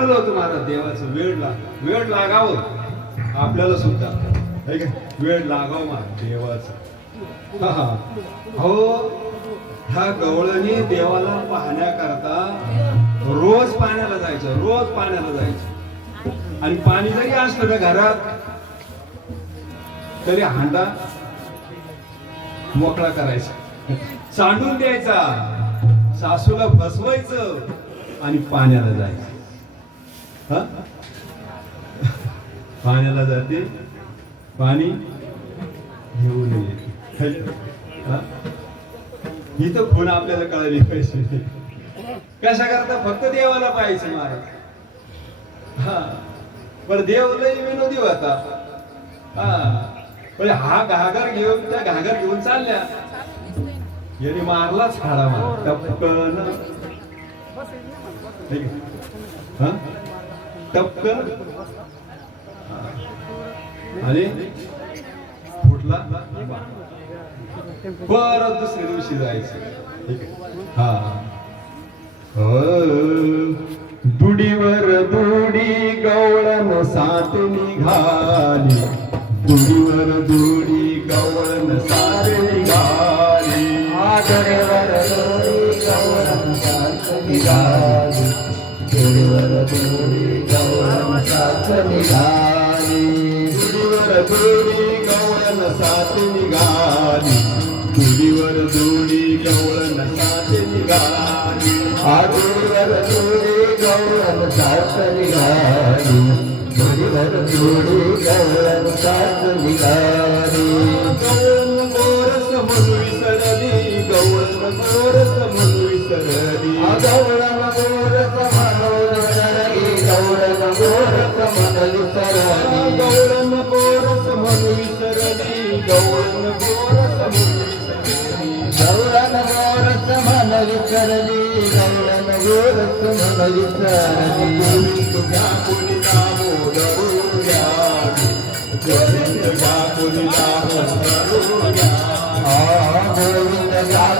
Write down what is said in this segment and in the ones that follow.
लागलं होतं महाराज देवाचं वेळ लागावं आपल्याला सुद्धा वेळ लागावं महाराज देवाचं हो ह्या गवळणी देवाला पाहण्याकरता रोज पाण्याला जायचं आणि पाणी जरी असलं ना घरात तरी हांडा मोकळा करायचा सांडून द्यायचा सासूला फसवायचं आणि पाण्याला जायचं पाण्याला जाते पाणी घेऊन येते ही तर खूण आपल्याला कळाली पाहिजे कशा करता फक्त देवाला पाहायचं महाराज पण देव लय विनोदी होता पण हा घागर घेऊन त्या घागर घेऊन चालल्या याने मारलाच खाडा मार टपकन टपकन आणि फुटला परत दुसऱ्या दिवशी जायचं दुडीवर दुडी गवळण सात निघाली दुडीवर दुडी गवळण सात निघाली आदरेवर दुडी गवळण सात निघाली दुडीवर दुडी गवळण सात निघाली दुडीवर दुडी गवळण सात निघाली दुडीवर दुडी गवळण सात निघाली आदरेवर दुडी गवळण सात निघाली दुडीवर दुडी गवळण सात निघाली गवळण गोरस म्हणू विसरली गवळण गोरस म्हणू विसरली गवळण गोरस म्हणू विसरली गवळण गोरस म्हणू विसरली गवळण गोरस म्हणू विसरली गवळण गोरस म्हणू गवळण गोरस म्हण विसरली गवळण गोरस म्हण विसरली गोविंद घ्या कोणी दामोदर घ्या गोविंद घ्या कोणी दामोदर घ्या गोविंद घ्या कोणी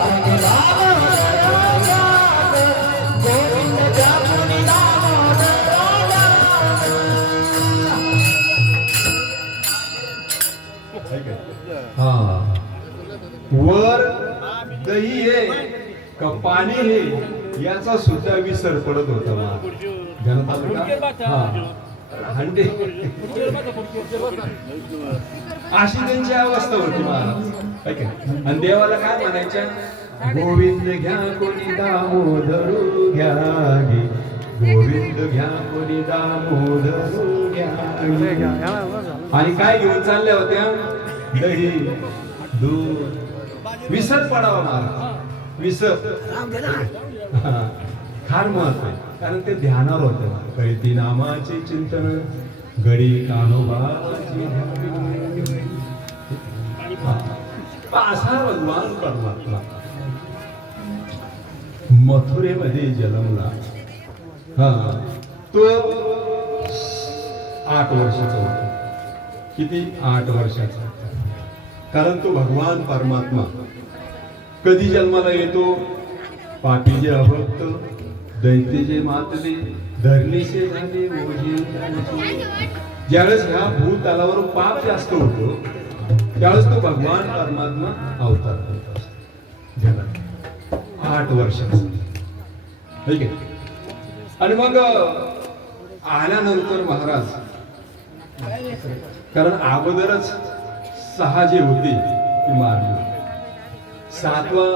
दामोदर गोविंद घ्या कोणी दामोदर वर दही हे का पाणी हे याचा सुद्धा विसर पडत होता हंडे अशी त्यांची अवस्था होती महाराज आणि देवाला काय म्हणायच्या गोविंद घ्या कोणी दामोदर घ्या गोविंद घ्या कोणी दामोदर घ्या आणि काय घेऊन चालल्या होत्या दही दूध विसर पडावा महाराज विसर फार महत्व आहे कारण ते ध्यानावर होतं कळती नामाचे चिंतन गडी कान्होबाची असा भगवान परमात्मा मथुरेमध्ये जन्मला तो 8 वर्षाचा होता किती 8 वर्षाचा कारण तो भगवान परमात्मा कधी जन्माला येतो पापी जे अभक्त दैत्य जे मातले धरणीचे झाले ज्यावेळेस ह्या भूतलावर पाप जास्त होतो त्यावेळेस तो भगवान परमात्मा अवतार करत असतो जगात 8 वर्षाचा ठीक आहे आणि मग आल्यानंतर महाराज कारण अगोदरच 6 जे होते ती मारली 7वा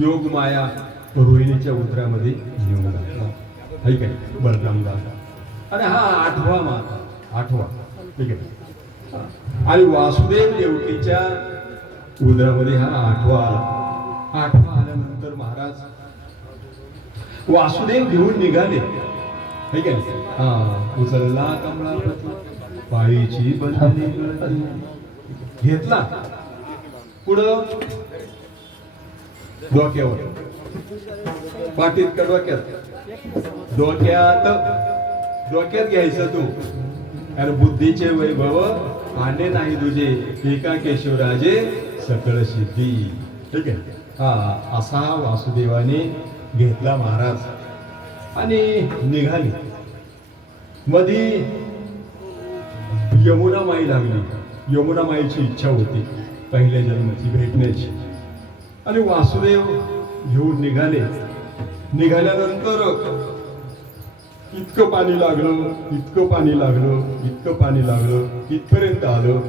योग माया रोहिणीच्या उतऱ्यामध्ये घेऊन घातला ठीक आहे बलराम दादा आणि हा 8वा माता 8वा ठीक आहे आणि वासुदेव देवकीच्या उदरामध्ये हा 8वा आला 8वा आल्यानंतर महाराज वासुदेव घेऊन निघाले ठीक आहे उचलला कमळापती पायीची बंधनी घेतला पुढं डोक्यावर पाठीत का डोक्यात घ्यायचं तू कारण बुद्धीचे वैभव आणे नाही तुझे एका केशवराजे सकळ सिद्धी ठीक आहे असा वासुदेवाने घेतला महाराज आणि निघाली. मधी यमुना माई लागली. यमुना माईची इच्छा होती पहिल्या जन्माची भेटण्याची, आणि वासुदेव घेऊन निघाले. निघाल्यानंतर इतकं पाणी लागलं, इतकं पाणी लागलं, इतकं पाणी लागलं, इथपर्यंत आलं.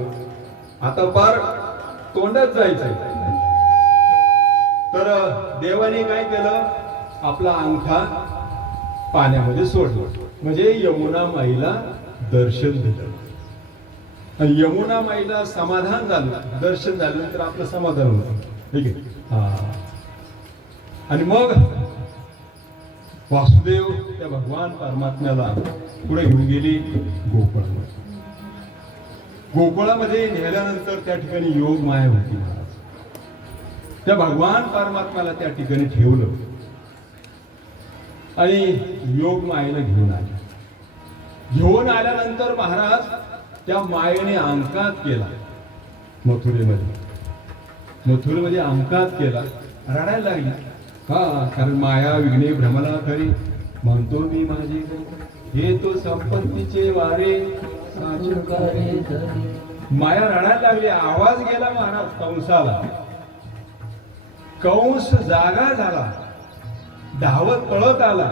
आता पार तोंडात जायचंय. तर देवाने काय केलं, आपला अंगठा पाण्यामध्ये सोडला, म्हणजे यमुना माईला दर्शन दिलं. आणि यमुना माईला समाधान झालं. दर्शन झाल्यानंतर आपलं समाधान होतं, ठीक आहे. आणि मग वासुदेव त्या भगवान परमात्म्याला पुढे घेऊन गेली गोकुळामध्ये. गोकुळामध्ये नेल्यानंतर त्या ठिकाणी योग माया होती महाराज. त्या भगवान परमात्म्याला त्या ठिकाणी ठेवलं आणि योग मायेला घेऊन आले. घेऊन आल्यानंतर महाराज त्या मायेने अंकात केला. मथुरेमध्ये अंकात केला. रडायला लागली. कारण माया विघ्ने भ्रमला खरी, म्हणतो मी माझे हे तो संपत्तीचे वारे. माया रडायला लागली. आवाज गेला महाराज कंसाला. कंस जागा झाला, धावत पळत आला.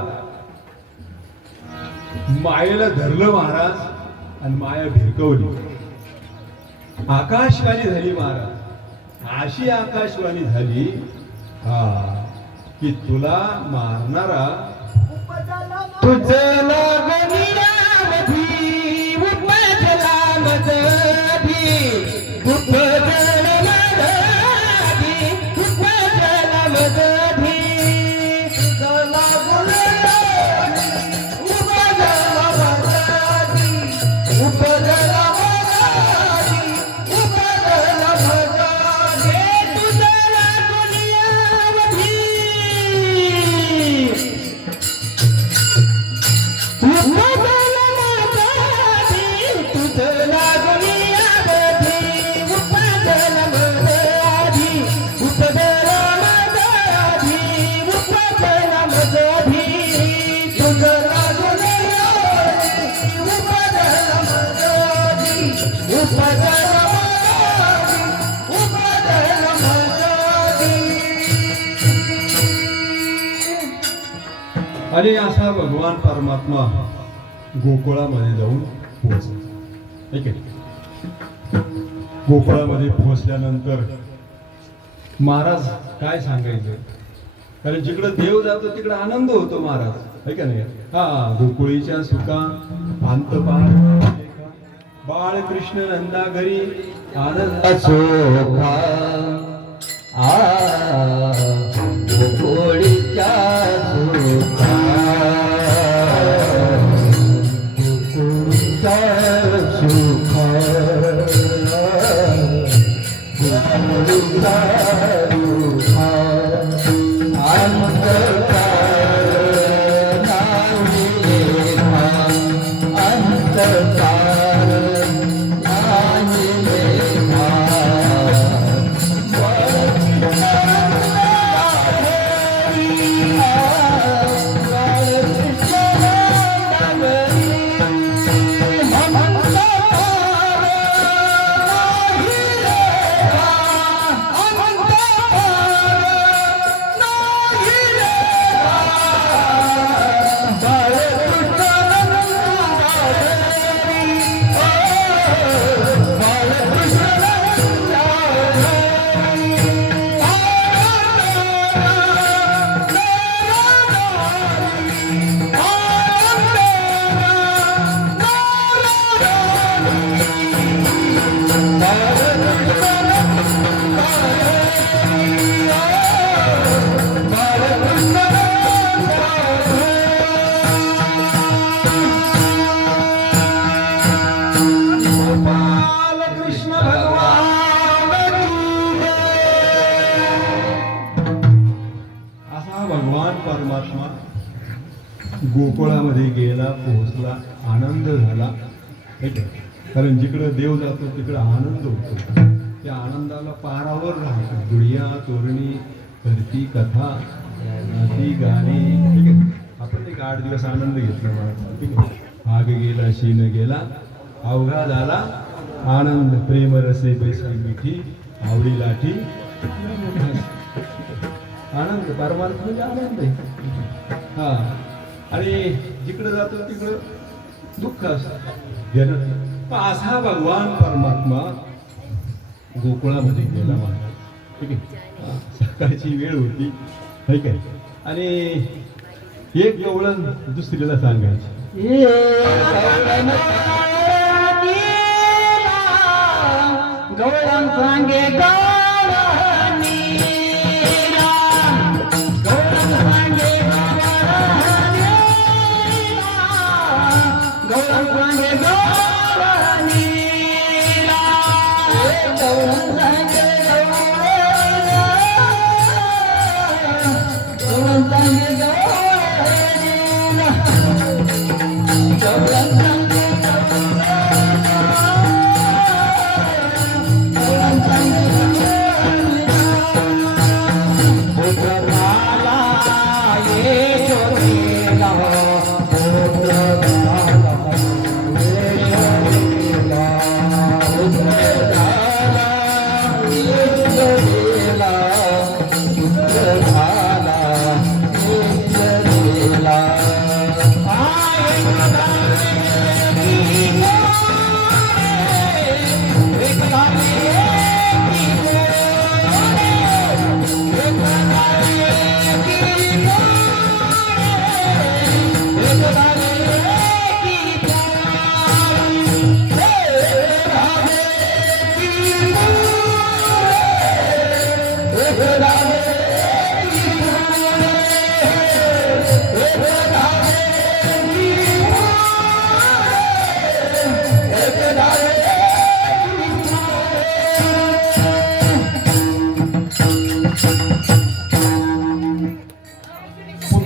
मायेला धरलं महाराज आणि माया भिरकवली. आकाशवाणी झाली महाराज. अशी आकाशवाणी झाली की तुला मारणारा तुझं लागणीरामधी उपजला मजधी, उपजला मजधी, उपजला मजधी. तुझं लागणीरामधी उपजला मजधी, उपजला मजधी, उपजला मजधी. तुझं लागणीरामधी आणि असा भगवान परमात्मा गोकुळामध्ये जाऊन पोहोचला. ठीक आहे. गोकुळामध्ये पोहोचल्यानंतर महाराज काय सांगायचं, कारण जिकडं देव जातो तिकडं आनंद होतो महाराज, आहे का नाही. गोकुळीच्या सुखा अंत पार बाळकृष्ण नंदा घरी आनंद सोखा. गोकुळीच्या सुखा, गोकुळीच्या सुखा, गोकुळीच्या सुखा. अंतकार नाही लेखा, अंतकार नाही लेखा. परमात्मा गोकुळामध्ये गेला, पोहोचला, आनंद झाला. कारण जिकडं देव जातो तिकडं आनंद होतो. त्या आनंदाला पारावर राहतो. गुडिया तोरणी, करती कथा, ती गाणी. ठीक आहे. आपण एक 8 दिवस आनंद घेतला मला ठीक आहे आग गेला शीन गेला अवघा झाला आनंद प्रेम रसे बैसली मिठी आवडी लाठी आनंद परमार्थ म्हणजे आनंद आहे हा आणि जिकडे जातो तिकडं दुःख असतं असा भगवान परमात्मा गोकुळामध्ये गेला मला ठीक आहे सकाळची वेळ होती ठीक आहे आणि एक गवळण दुसरीला सांगायची गौरम सांगे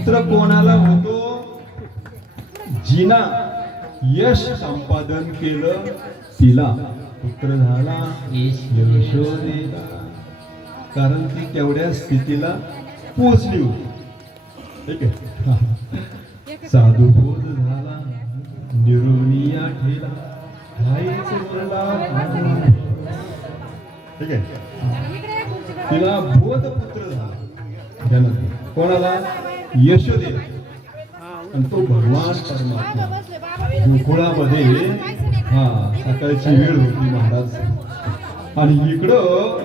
पुत्र कोणाला होतो जिना यश संपादन केलं तिला पुत्र झाला यशोदेला कारण ती तेवढ्या स्थितीला पोचली होती ठीक आहे साधुबोध झाला निरोनिया ठेला ठाईच बोलला ठीक आहे तिला बोध पुत्र झाला जन्म कोणाला यशोदेला आणि तो भगवान परमात्मा गोकुळामध्ये हा सकाळची वेळ होती महाराज आणि इकडं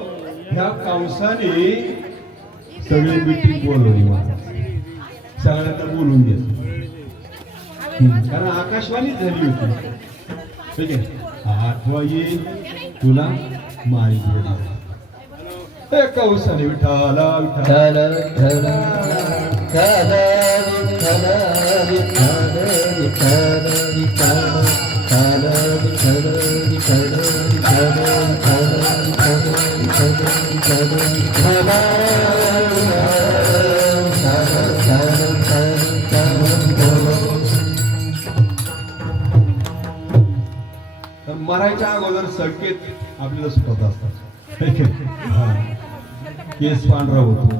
ह्या कंसाने सगळे मीटिंग बोलवली महाराज सगळ्यांना बोलून घेतलं कारण आकाशवाणी झाली होती ठीक आहे आठवा येईल तुला माहिती होती कंसाने विठाला विठाला मरायच्या अगोदर संकेत आपल्याला सुटत असतात केस पांढरा होतो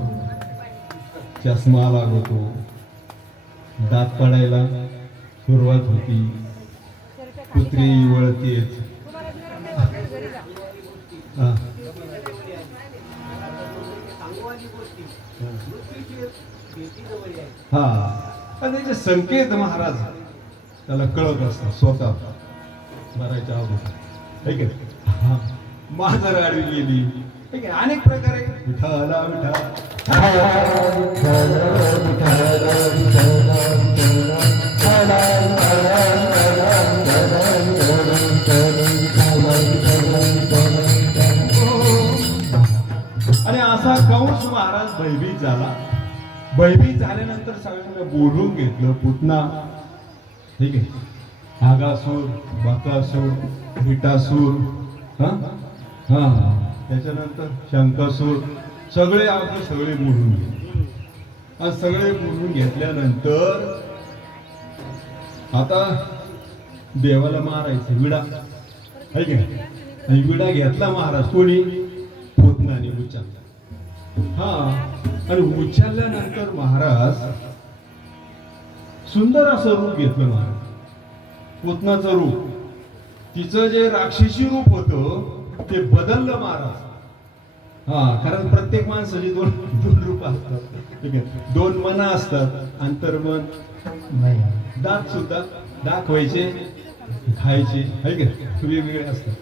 चष्मा लागतो दात पडायला सुरुवात होती कुत्री वळतेच हा आणि त्याचे संकेत महाराज त्याला कळत असतात स्वतः मरायच्या अगोदर ठीक आहे माझा गाडी गेली ठीक आहे अनेक प्रकारे विठाला आणि असा कंस महाराज भयभीत झाला भयभीत झाल्यानंतर सगळ्यांना बोलून घेतलं पुतना ठीक आहे आगासूर बकासूर विटासूर हा त्याच्यानंतर शंकासूर सगळे आपले सगळे बोलून घेतले आणि सगळे बोलून घेतल्यानंतर आता देवाला मारायचं विडा आहे की आणि विडा घेतला महाराज कोणी पुतनाने उचलला आणि उचलल्यानंतर महाराज सुंदर असं रूप घेतलं महाराज. पुतनाचं रूप, तिचं जे राक्षसी रूप होतं ते बदललं महाराज. हा, कारण प्रत्येक माणसाची दोन दोन रूप असतात, ठीक आहे, दोन मन असतात, अंतर्मन, दात सुद्धा दाखवायचे, खायचे, है का, वेगवेगळे असतात.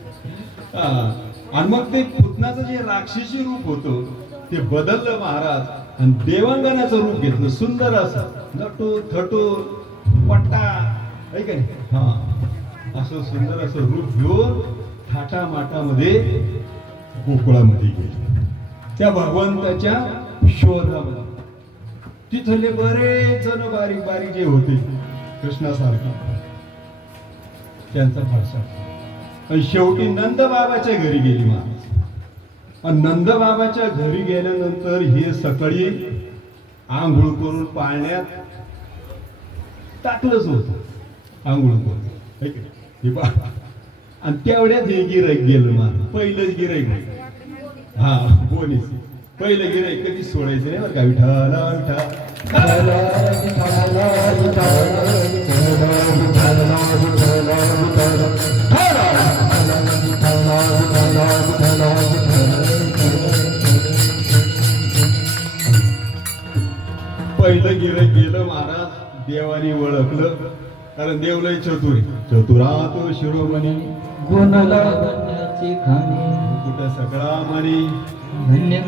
आणि मग ते पुतनाचं जे राक्षसी रूप होतं ते बदललं महाराज आणि देवांगनाचं रूप घेतलं, सुंदर असं नटून थटून पट्टा, है का नाही, हा, असं सुंदर असं रूप घेऊन थाटामाटामध्ये गोकुळामध्ये गेले, त्या भगवंताच्या शोधामध्ये. तिथले बरेच जण बारीक बारीक जे होते कृष्णासारखे, त्यांचा फारसा. आणि शेवटी नंद बाबाच्या घरी गेली महाराज. आणि नंद बाबाच्या घरी गेल्यानंतर हे सकाळी आंघोळ करून पाळण्यात टाकलंच होतं, आंघोळ करून, है का? हे पहा. आणि तेवढ्यात हे गिराईक गेलं महाराज, पहिलंच गिराईक. हा, बोनीस पहिलं गिराईक कधी सोडायचं नाही बरं का. विठाला पहिलं गिराईक गेलं महाराज. देवाने ओळखलं, कारण देव लय चतुर, चतुरा तो शिरोमणी गुणला धन्याची खाणी कुठं सगळा म्हणी धन्य